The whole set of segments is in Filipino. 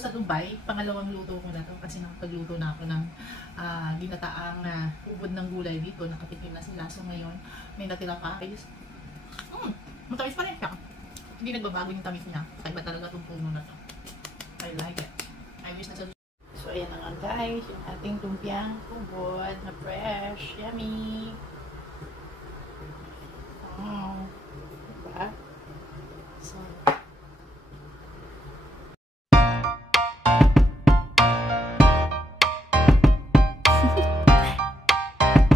Sa Dubai, pangalawang luto ko na to kasi nakapagluto na ako ng ginataang ubod ng gulay dito. Nakatikim na sila. So ngayon, may natira pa. Matamis pa rin siya. Hindi nagbabago yung tamis niya. Kaya talaga itong puno na to. I like it. I wish na sa... So ayan na nga guys, yung ating lumpiang ubod na fresh. Yummy! Oh, diba? So,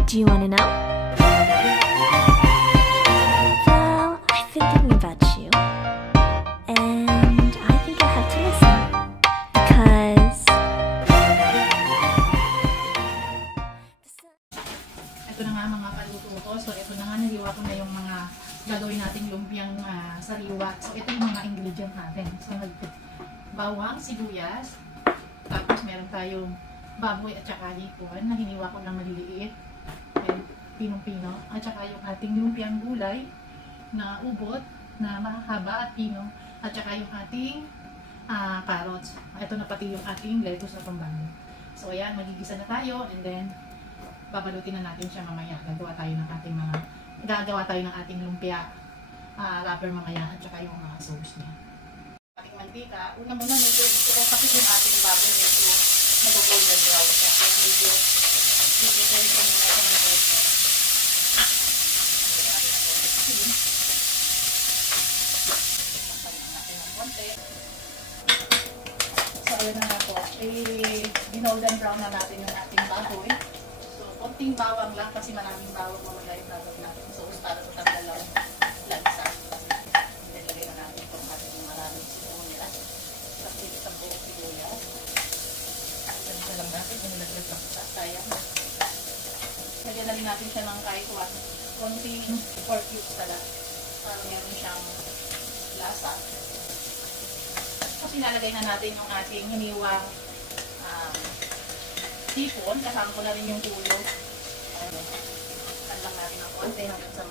do you want to know? Well, I've been thinking about you, and I think you'll have to listen, because... ito na nga mga paluto ko. So ito na nga, naliwa ko na yung mga gagawin nating lumpiang sariwa. So ito yung mga ingredient natin. So bawang, sibuyas, tapos meron tayong baboy at saka hipon na hiniwa ko ng maliliit. Pinong-pino, at saka yung ating lumpiang gulay na ubod na mahaba at pino, at saka yung ating carrots. Ito na pati yung ating lettuce na pambalo. So ayan, magigisa na tayo, and then babalutin na natin siya mamaya. Gagawa tayo ng ating lumpia wrapper mamaya, at saka yung sauce niya. Ating mantika, una muna medyo kasi yung ating baboy medyo nag-golden brown siya, kaya medyo sisitin ko muna ito ng sauce. So ayun na nga po, dinolden brown na natin yung ating baboy. So konting bawang lang kasi maraming bawang mamaya yung gagawin natin. So para sa tanggal lansa. Nilagay na natin itong ating maraming sibuyas. Kasi isang buong sibuyas. Ganito lang natin kung nilagay sa sayang. Lagyan na rin natin siya ng kahit konting pork cubes pala. Para meron siyang lasa. Tapos ilalagay na natin yung ating hiniwang sipon. Kasama ko na rin yung tulo. Kan lang natin ang konti hanggang sa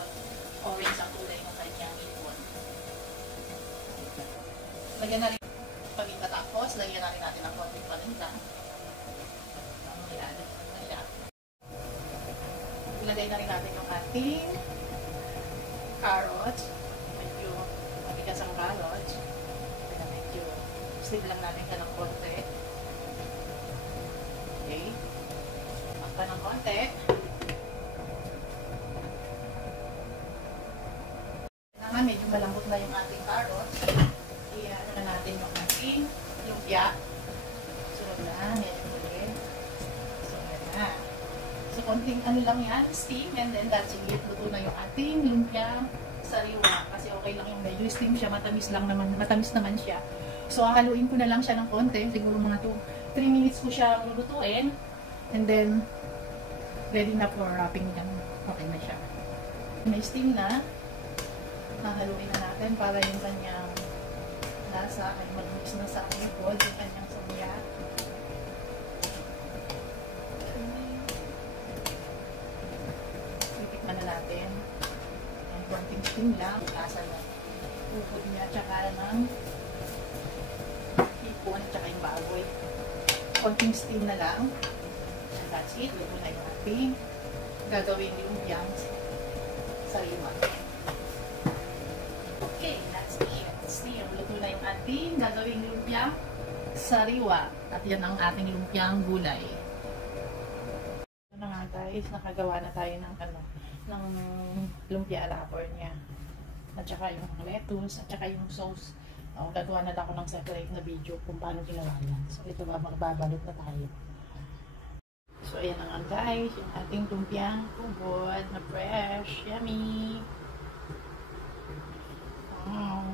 orange ang kulay ng kanyang hipon. Lagyan na rin paminta, tapos lagyan na rin natin ang konting paminta. Ilagay na rin natin yung ating carrots. Medyo mabigas ang carrots. Medyo stick lang natin ka ng konti. Okay. Pakpa ng konti. Naman medyo malambot na yung ating carrots. Iyan na natin yung ating lumpia. Sunod na. Medyo ulit. Sunod na. So, konting ano lang yan, steam, and then that's it. Luto na yung ating lumpia sariwa. Kasi okay lang yung medyo steam siya, matamis naman siya. So, haluin ko na lang siya ng konti. Siguro mga 3 minutes ko siya lulutuin. And then, ready na for wrapping yan. Okay na siya. May steam na. Haluin na natin para yung kanyang lasa ay mag-mix na sa ipod, yung kanyang soya. Titikman na natin. Ang konting steam lang, lasa na upod niya, tsaka ng hipon, tsaka yung baboy. Konting steam na lang. And that's it. Luto na yung ating gagawin yung lumpiang sariwa. Okay, that's it. Steam. Luto na yung ating gagawin yung lumpiang sariwa. At yan ang ating lumpiang gulay. Na nga guys, nakagawa na tayo ng lumpia wrapper niya. At saka yung lettuce, at saka yung sauce. Gagawa na ako ng separate na video kung paano ginawa yan. So ito magbabalot na tayo. So ayan na nga guys, yung ating lumpiang ubod na fresh. Yummy! Wow!